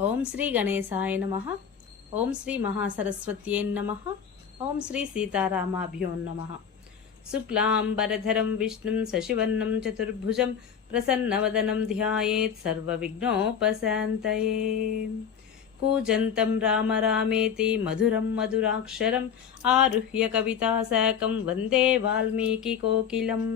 ఓం శ్రీ గణేశాయ నమ. ఓం శ్రీ మహాసరస్వత్యే నమ. ఓం శ్రీ సీతారామాభ్యో నమ. శుక్లాంబరధరం విష్ణుం శశివర్ణం చతుర్భుజం ప్రసన్నవదనం ధ్యాయేత్ సర్వవిఘ్నోపశాంతయే. కూజంతం రామ రామేతి మధురం మధురాక్షరం ఆరుహ్య కవితాశాకం వందే వాల్మీకి కోకిలం.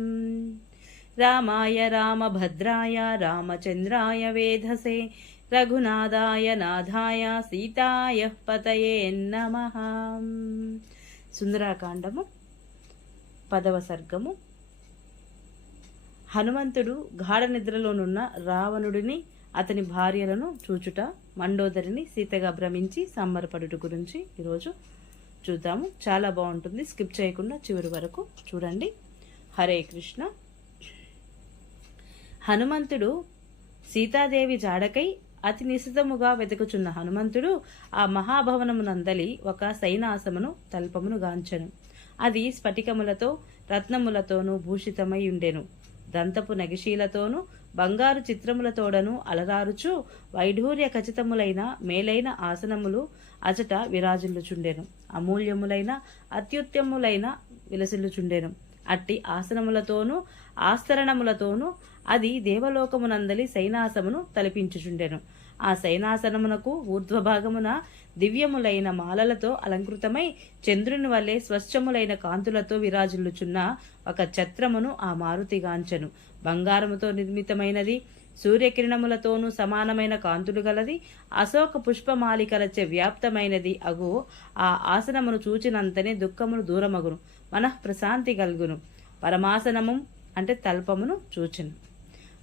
రామాయ రామభద్రాయ రామచంద్రాయ వేధసే రఘునాథాయ నాథాయ సీతాయ పతయే నమ సుందరాకాండము పదవ సర్గము హనుమంతుడు గాఢ నిద్రలోనున్న రావణుడిని అతని భార్యలను చూచుట మండోదరిని సీతగా భ్రమించి సంబరపడుట గురించి ఈరోజు చూద్దాము. చాలా బాగుంటుంది. స్కిప్ చేయకుండా చివరి వరకు చూడండి. హరే కృష్ణ. హనుమంతుడు సీతాదేవి జాడకై అతి నిశితముగా వెతుకుచున్న హనుమంతుడు ఆ మహాభవనమునందలి ఒక సైనాసమును తల్పమును గాంచెను. అది స్ఫటికములతో రత్నములతోనూ భూషితమై ఉండెను. దంతపు నగిశీలతోనూ బంగారు చిత్రములతోడను అలరారుచు వైఢూర్య ఖచ్చితములైన మేలైన ఆసనములు అచట విరాజిల్లుచుండెను. అమూల్యములైన అత్యుత్తములైన విలసిల్లుచుండెను. అట్టి ఆసనములతోనూ ఆస్తరణములతోనూ అది దేవలోకమునందలి సైనాసమును తలపించుచుండెను. ఆ సైనాసనమునకు ఊర్ధ్వభాగమున దివ్యములైన మాలలతో అలంకృతమై చంద్రుని వల్లే స్వచ్ఛములైన కాంతులతో విరాజిల్లుచున్న ఒక ఛత్రమును ఆ మారుతిగాంచెను బంగారముతో నిర్మితమైనది సూర్యకిరణములతోనూ సమానమైన కాంతులు గలది అశోక పుష్పమాలికలచే వ్యాప్తమైనది అగు ఆ ఆసనమును చూచినంతనే దుఃఖమును దూరమగును మనఃప్రశాంతి కలుగును. పరమాసనము అంటే తల్పమును చూచెను.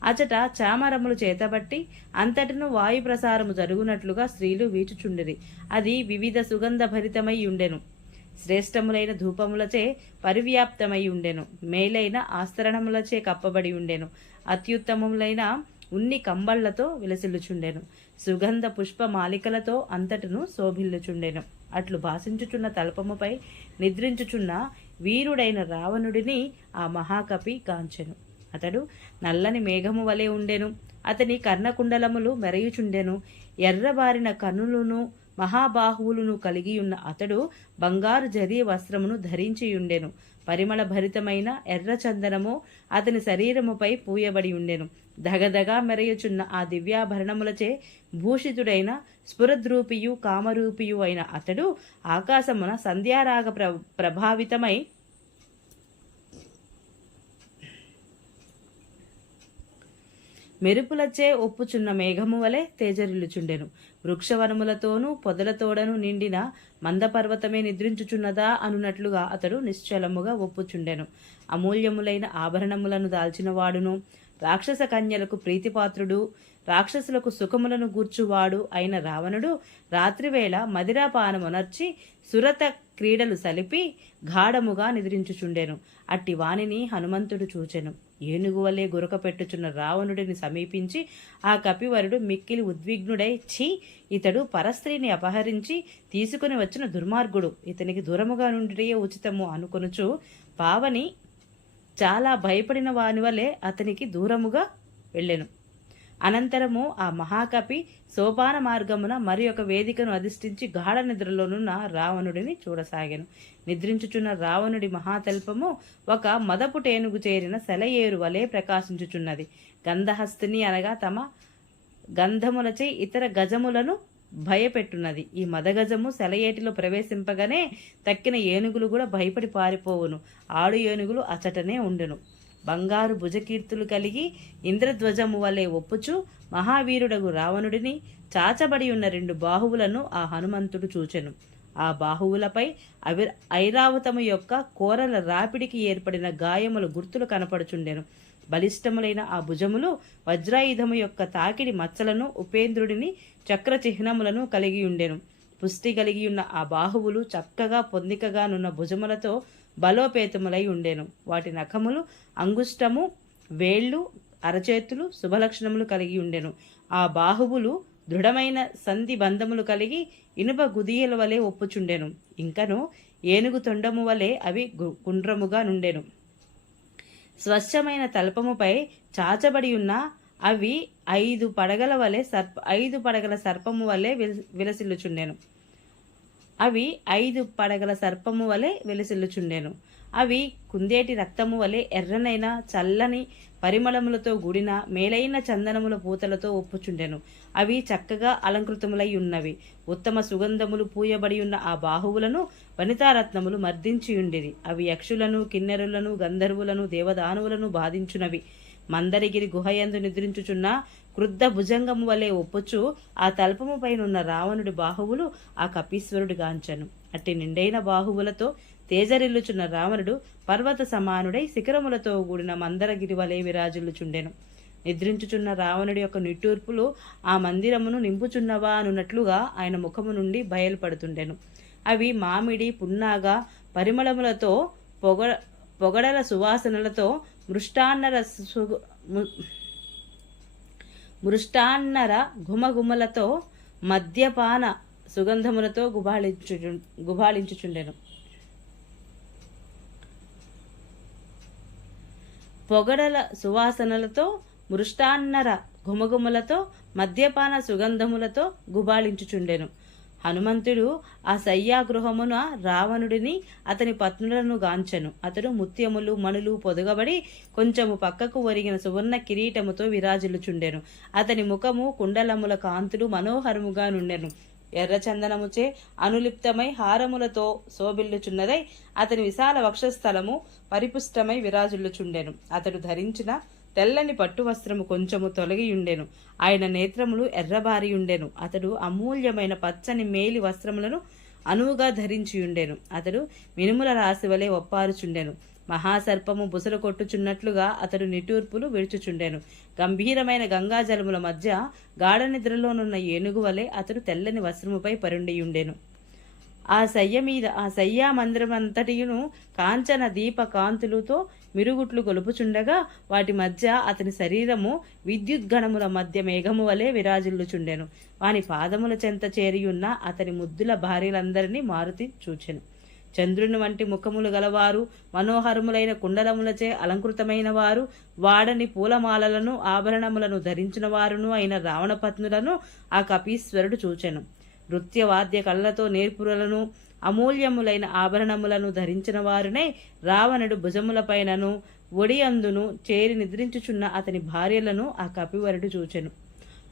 అచట చామరములు చేతబట్టి అంతటను వాయు ప్రసారము జరుగునట్లుగా స్త్రీలు వీచుచుండిరి. అది వివిధ సుగంధ భరితమై ఉండెను. శ్రేష్టములైన ధూపములచే పరివ్యాప్తమై ఉండెను. మేలైన ఆస్తరణములచే కప్పబడి ఉండెను. అత్యుత్తమములైన ఉన్ని కంబళ్ళతో విలసిల్లుచుండెను. సుగంధ పుష్ప మాలికలతో అంతటను శోభిల్లుచుండెను. అట్లు భాషించుచున్న తల్పముపై నిద్రించుచున్న వీరుడైన రావణుడిని ఆ మహాకపి కాంచెను. అతడు నల్లని మేఘము వలె ఉండెను. అతని కర్ణకుండలములు మెరయుచుండెను. ఎర్రబారిన కన్నులను మహాబాహువులను కలిగి ఉన్న అతడు బంగారు జరీ వస్త్రమును ధరించియుండెను. పరిమళ భరితమైన ఎర్ర చందనము అతని శరీరముపై పూయబడి ఉండెను దగదగా మెరయుచున్న ఆ దివ్యాభరణములచే భూషితుడైన స్ఫురద్రూపియు కామరూపియు అయిన అతడు ఆకాశమున సంధ్యారాగ ప్ర ప్రభావితమై మెరుపులచే ఒప్పుచున్న మేఘము వలె తేజరిల్లుచుండెను. వృక్షవనములతోనూ పొదలతోడను నిండిన మందపర్వతమే నిద్రించుచున్నదా అనున్నట్లుగా అతడు నిశ్చలముగా ఒప్పుచుండెను. అమూల్యములైన ఆభరణములను దాల్చినవాడును. రాక్షస కన్యలకు ప్రీతిపాత్రుడు. రాక్షసులకు సుఖములను గూర్చువాడు అయిన రావణుడు రాత్రివేళ మదిరాపానమునర్చి సురత క్రీడలు సలిపి గాఢముగా నిద్రించుచుండెను. అట్టి వానిని హనుమంతుడు చూచెను. ఏనుగు వలె గురక పెట్టుచున్న రావణుడిని సమీపించి ఆ కపివరుడు మిక్కిలి ఉద్విగ్నుడై ఛీ! ఇతడు పరస్త్రీని అపహరించి తీసుకుని వచ్చిన దుర్మార్గుడు. ఇతనికి దూరముగా నుండియే ఉచితము అనుకొనుచు పావని చాలా భయపడిన వాని వలె అతనికి దూరముగా వెళ్ళెను. అనంతరము ఆ మహాకపి సోపాన మార్గమున మరి ఒక వేదికను అధిష్ఠించి గాఢ నిద్రలోనున్న రావణుడిని చూడసాగాను. నిద్రించుచున్న రావణుడి మహాతల్పము ఒక మదపు టేనుగు చేరిన సెలయేరు వలె ప్రకాశించుచున్నది. గంధహస్తిని అనగా తమ గంధములచే ఇతర గజములను భయపెట్టున్నది. ఈ మదగజము సెలయేటిలో ప్రవేశింపగానే తక్కిన ఏనుగులు కూడా భయపడి పారిపోవును. ఆడు ఏనుగులు అచటనే ఉండును. బంగారు భుజకీర్తులు కలిగి ఇంద్రధ్వజము వలె ఒప్పుచు మహావీరుడగు రావణుడిని చాచబడి ఉన్న రెండు బాహువులను ఆ హనుమంతుడు చూచెను. ఆ బాహువులపై అవి ఐరావతము యొక్క కోరల రాపిడికి ఏర్పడిన గాయముల గుర్తులు కనపడుచుండెను. బలిష్టములైన ఆ భుజములు వజ్రాయుధము యొక్క తాకిడి మచ్చలను ఉపేంద్రుడిని చక్ర చిహ్నములను కలిగి ఉండెను పుష్టి కలిగి ఉన్న ఆ బాహువులు చక్కగా పొందికగానున్న భుజములతో బలోపేతములై ఉండెను. వాటి నఖములు అంగుష్టము వేళ్ళు అరచేతులు శుభలక్షణములు కలిగి ఉండెను. ఆ బాహువులు దృఢమైన సంధి బంధములు కలిగి ఇనుప గుదియల వలె ఒప్పుచుండెను. ఇంకను ఏనుగు తొండము వలె అవి గు- గుండ్రముగా నుండెను. స్వచ్ఛమైన తల్పముపై చాచబడి ఉన్న అవి ఐదు పడగల వలె సర్ప ఐదు పడగల సర్పము వలె విల- విలసిల్లుచుండెను. అవి ఐదు పడగల సర్పము వలె వెలిసిల్లుచుండెను. అవి కుందేటి రక్తము వలె ఎర్రనైన చల్లని పరిమళములతో కూడిన మేలైన చందనముల పూతలతో ఒప్పుచుండెను. అవి చక్కగా అలంకృతములై ఉన్నవి. ఉత్తమ సుగంధములు పూయబడి ఉన్న ఆ బాహువులను వనితారత్నములు మర్దించియుండిరి. అవి యక్షులను కిన్నెరులను గంధర్వులను దేవదానువులను బాధించునవి. మందరగిరి గుహయందు నిద్రించుచున్న క్రుద్ధ భుజంగము వలె ఒప్పుచు ఆ తల్పము పైనున్న రావణుడి బాహువులు ఆ కపీశ్వరుడి గాంచను అట్టి నిండైన బాహువులతో తేజరిల్లుచున్న రావణుడు పర్వత సమానుడై శిఖరములతో కూడిన మందరగిరి వలె విరాజిల్లుచుండెను. నిద్రించుచున్న రావణుడి యొక్క నిట్టూర్పులు ఆ మందిరమును నింపుచున్నవా అనున్నట్లుగా ఆయన ముఖము నుండి బయలుపడుతుండెను. అవి మామిడి పున్నాగ పరిమళములతో పొగ పొగడల సువాసనలతో మృష్టాన్నర సు- మృష్టాన్నర ఘుమఘుమలతో మద్యపాన సుగంధములతో గుబాళించు గుబాళించుచుండెను. పొగడల సువాసనలతో మృష్టాన్నర ఘుమఘుమలతో మద్యపాన సుగంధములతో గుబాళించుచుండెను. హనుమంతుడు ఆ శయ్యాగృహమున రావణుడిని అతని పత్నులను గాంచెను. అతడు ముత్యములు మణులు పొదగబడి కొంచెము పక్కకు ఒరిగిన సువర్ణ కిరీటముతో విరాజులుచుండెను అతని ముఖము కుండలముల కాంతులు మనోహరముగా నుండెను. ఎర్రచందనముచే అనులిప్తమై హారములతో శోభిల్లుచున్నదై అతని విశాల వక్షస్థలము పరిపుష్టమై విరాజిల్లుచుండెను. అతడు ధరించిన తెల్లని పట్టు వస్త్రము కొంచెము తొలగియుండెను. ఆయన నేత్రములు ఎర్రబారియుండెను. అతడు అమూల్యమైన పచ్చని మేలి వస్త్రములను అనువుగా ధరించియుండెను. అతడు మినుముల రాశి వలె ఒప్పారుచుండెను. మహాసర్పము బుసలు కొట్టుచున్నట్లుగా అతడు నిటూర్పులు విడుచుచుండెను. గంభీరమైన గంగాజలముల మధ్య గాఢ నిద్రలోనున్న ఏనుగు వలె అతడు తెల్లని వస్త్రముపై పరుండియుండెను. ఆ శయ్య మీద ఆ శయ్యా మందిరమంతటియును కాంచన దీప కాంతులతో మిరుగుట్లు గొలుపుచుండగా వాటి మధ్య అతని శరీరము విద్యుద్గణముల మధ్య మేఘము వలె విరాజిల్లుచుండెను. వాని పాదముల చెంత చేరియున్న అతని ముద్దుల భార్యలందరినీ మారుతి చూచెను. చంద్రుని వంటి ముఖములు గలవారు మనోహరములైన కుండలములచే అలంకృతమైన వారు వాడని పూలమాలలను ఆభరణములను ధరించిన వారును అయిన రావణపత్నులను ఆ కపీశ్వరుడు చూచెను. నృత్య వాద్య కళ్ళతో నేర్పురలను అమూల్యములైన ఆభరణములను ధరించిన వారునే రావణుడు భుజములపైనను ఒడియందును చేరి నిద్రించుచున్న అతని భార్యలను ఆ కపివరుడు చూచెను.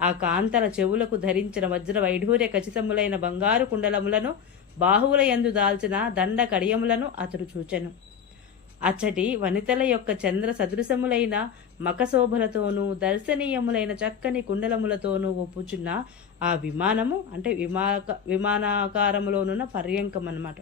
ఆ కాంతల చెవులకు ధరించిన వజ్ర వైఢూర్య ఖచ్చితములైన బంగారు కుండలములను బాహువుల యందు దాల్చిన దండ కడియములను అతడు చూచెను. అచ్చటి వనితల యొక్క చంద్ర సదృశములైన మకశోభలతోనూ దర్శనీయములైన చక్కని కుండలములతోనూ ఒప్పుచున్న ఆ విమానము అంటే విమాక విమానాకారములోనున్న పర్యంకం అన్నమాట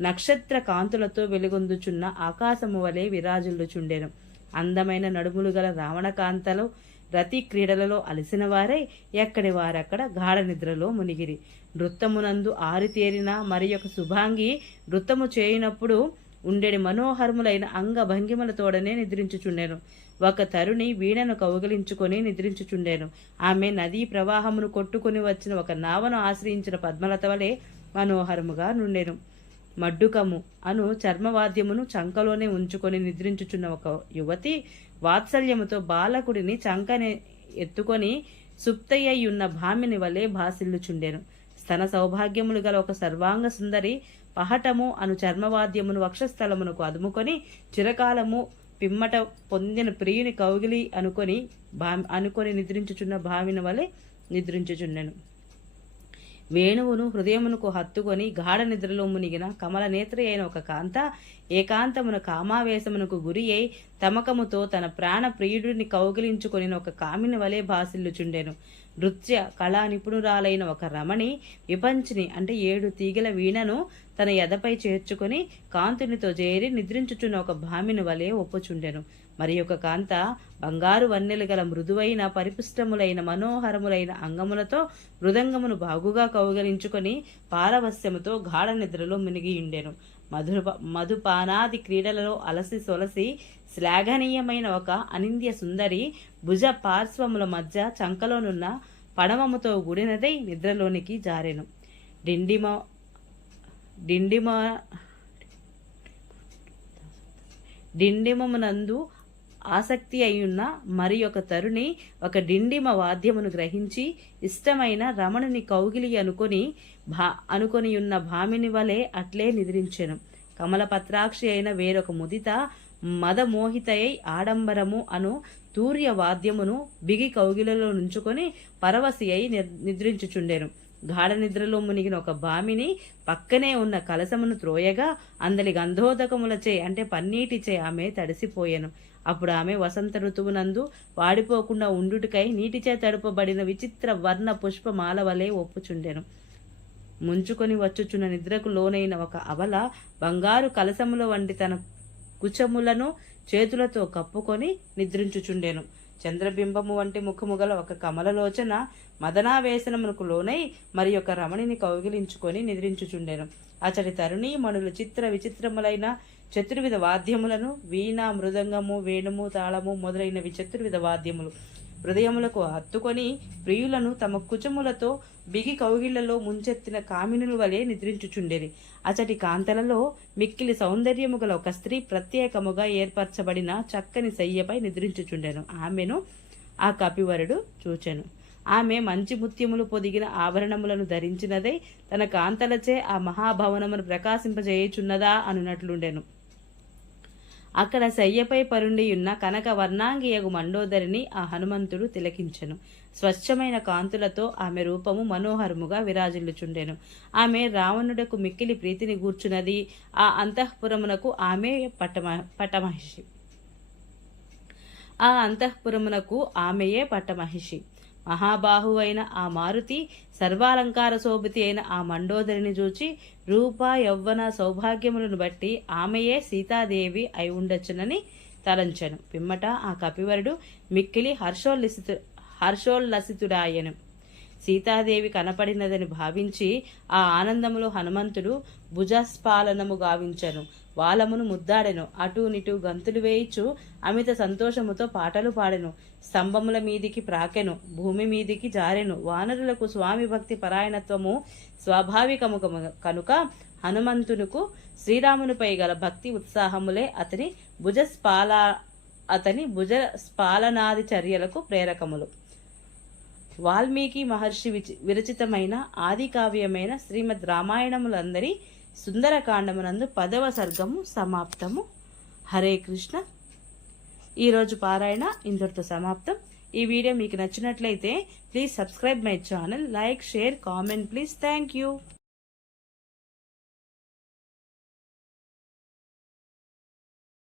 నక్షత్ర కాంతులతో వెలుగొందుచున్న ఆకాశము వలె విరాజుల్లుచుండెను. అందమైన నడుములు గల రావణకాంతలు రతి క్రీడలలో అలసిన వారై ఎక్కడి వారక్కడ గాఢ నిద్రలో మునిగిరి. నృత్తమునందు ఆరితేరిన మరి యొక్క శుభాంగి నృత్తము చేయనప్పుడు ఉండేని మనోహరములైన అంగభంగిమలతోడనే నిద్రించుచుండెను. ఒక తరుణి వీణను కౌగిలించుకొని నిద్రించుచుండెను. ఆమె నదీ ప్రవాహమును కొట్టుకుని వచ్చిన ఒక నావను ఆశ్రయించిన పద్మలత వలె మనోహరముగా నుండెను. మడ్డుకము అను చర్మవాద్యమును చంకలోనే ఉంచుకొని నిద్రించుచున్న ఒక యువతి వాత్సల్యముతో బాలకుడిని చంకని ఎత్తుకొని సుప్తయ్యున్న భామిని వలె భాసిల్లుచుండెను. స్తన సౌభాగ్యములు గల ఒక సర్వాంగ సుందరి పహటము అను చర్మవాద్యమును వక్షస్థలమునకు అదుముకొని చిరకాలము పిమ్మట పొందిన ప్రియుని కౌగిలి అనుకొని భా అనుకొని నిద్రించుచున్న భావిన వలె నిద్రించుచుండెను. వేణువును హృదయమునకు హత్తుకొని గాఢ నిద్రలో మునిగిన కమల నేత్రి అయిన ఒక కాంత ఏకాంతమున కామావేశమునకు గురి అయి తమకముతో తన ప్రాణ ప్రియుడిని కౌగిలించుకొని ఒక కామిని వలె భాసిల్లుచుండెను. నృత్య కళా నిపుణురాలైన ఒక రమణి విపంచిని అంటే ఏడు తీగల వీణను తన ఎదపై చేర్చుకొని కాంతునితో చేరి నిద్రించుచున్న ఒక భామిని వలె ఒప్పుచుండెను. మరి ఒక కాంత బంగారు వన్నెలు గల మృదువైన పరిపుష్టములైన మనోహరములైన అంగములతో మృదంగమును బాగుగా కౌగలించుకొని పారవస్యముతో గాఢ నిద్రలో మునిగియుండెను. మధుర మధుపానాది క్రీడలలో అలసి సొలసి శ్లాఘనీయమైన ఒక అనింద్య సుందరి భుజ పార్శ్వముల మధ్య చంకలోనున్న పడమముతో కూడినదై నిద్రలోనికి జారెను. డిండిమ డిండిమ డిండిమమునందు ఆసక్తి అయ్యున్న మరి ఒక తరుణి ఒక డిండిమ వాద్యమును గ్రహించి ఇష్టమైన రమణుని కౌగిలి అనుకొని భా అనుకొని ఉన్న భామిని వలె అట్లే నిద్రించెను. కమలపత్రాక్షి అయిన వేరొక ముదిత మదమోహితయై ఆడంబరము అను తూర్య వాద్యమును బిగి కౌగిలలో నుంచుకొని పరవశి అయి నిద్రించుచుండెను. గాఢ నిద్రలో మునిగిన ఒక బామిని పక్కనే ఉన్న కలసమును త్రోయగా అందలి గంధోదకములచే అంటే పన్నీటిచే ఆమె తడిసిపోయెను. అప్పుడు ఆమె వసంత ఋతువునందు వాడిపోకుండా ఉండుటకై నీటిచే తడుపబడిన విచిత్ర వర్ణ పుష్పమాల వలె ఒప్పుచుండెను. ముంచుకొని వచ్చుచున్న నిద్రకు లోనైన ఒక అవల బంగారు కలసముల వంటి తన కుచములను చేతులతో కప్పుకొని నిద్రించుచుండెను. చంద్రబింబము వంటి ముఖము గల ఒక కమలలోచన మదనావేశనమునకు లోనై మరి ఒక రమణిని కౌగిలించుకొని నిద్రించుచుండెను. అతడి తరుణీ మణులు చిత్ర విచిత్రములైన చతుర్విధ వాద్యములను వీణ మృదంగము వేణుము తాళము మొదలైనవి చతుర్విధ వాద్యములు. హృదయములకు హత్తుకొని ప్రియులను తమ కుచములతో బిగి కౌగిళ్ళలో ముంచెత్తిన కామినుల వలె నిద్రించుచుండేది అచటి కాంతలలో మిక్కిలి సౌందర్యము గల ఒక స్త్రీ ప్రత్యేకముగా ఏర్పరచబడిన చక్కని శయ్యపై నిద్రించుచుండెను. ఆమెను ఆ కపివరుడు చూచెను. ఆమె మంచి ముత్యములు పొదిగిన ఆభరణములను ధరించినదై తన కాంతలచే ఆ మహాభవనమును ప్రకాశింపజేయుచున్నదా అనున్నట్లుండెను అక్కడ శయ్యపై పరుండియున్న కనక వర్ణాంగియగు మండోదరిని ఆ హనుమంతుడు తిలకించెను. స్వచ్ఛమైన కాంతులతో ఆమె రూపము మనోహరముగా విరాజిల్లుచుండెను. ఆమె రావణుడకు మిక్కిలి ప్రీతిని గూర్చున్నది ఆ అంతఃపురమునకు ఆమె పటమ పటమహిషి. ఆ అంతఃపురమునకు ఆమెయే పట్టమహిషి మహాబాహువైన ఆ మారుతి సర్వాలంకార శోభితి అయిన ఆ మండోదరిని చూచి రూప యౌవన సౌభాగ్యములను బట్టి ఆమెయే సీతాదేవి అయి ఉండొచ్చునని తలంచను. పిమ్మట ఆ కపివరుడు మిక్కిలి హర్షోల్లసితు హర్షోల్లసితుడాయను. సీతాదేవి కనపడినదని భావించి ఆ ఆనందములో హనుమంతుడు భుజస్పాలనము గావించెను. వాలమును ముద్దాడెను. అటు నిటు గంతులు వేయిచు అమిత సంతోషముతో పాటలు పాడెను. స్తంభముల మీదికి ప్రాకెను. భూమి మీదికి జారెను. వానరులకు స్వామి భక్తి పరాయణత్వము స్వాభావికము కనుక హనుమంతునుకు శ్రీరామునిపై గల భక్తి ఉత్సాహములే అతని భుజస్పాల అతని భుజ స్పాలనాది చర్యలకు ప్రేరకములు. వాల్మీకి మహర్షి విచి- విరచితమైన ఆది కావ్యమైన శ్రీమద్ రామాయణములందరి సుందరకాండమునందు పదవ సర్గము సమాప్తము. హరే కృష్ణ. ఈరోజు పారాయణ ఇందరితో సమాప్తం. ఈ వీడియో మీకు నచ్చినట్లయితే please subscribe my channel like share comment please thank you.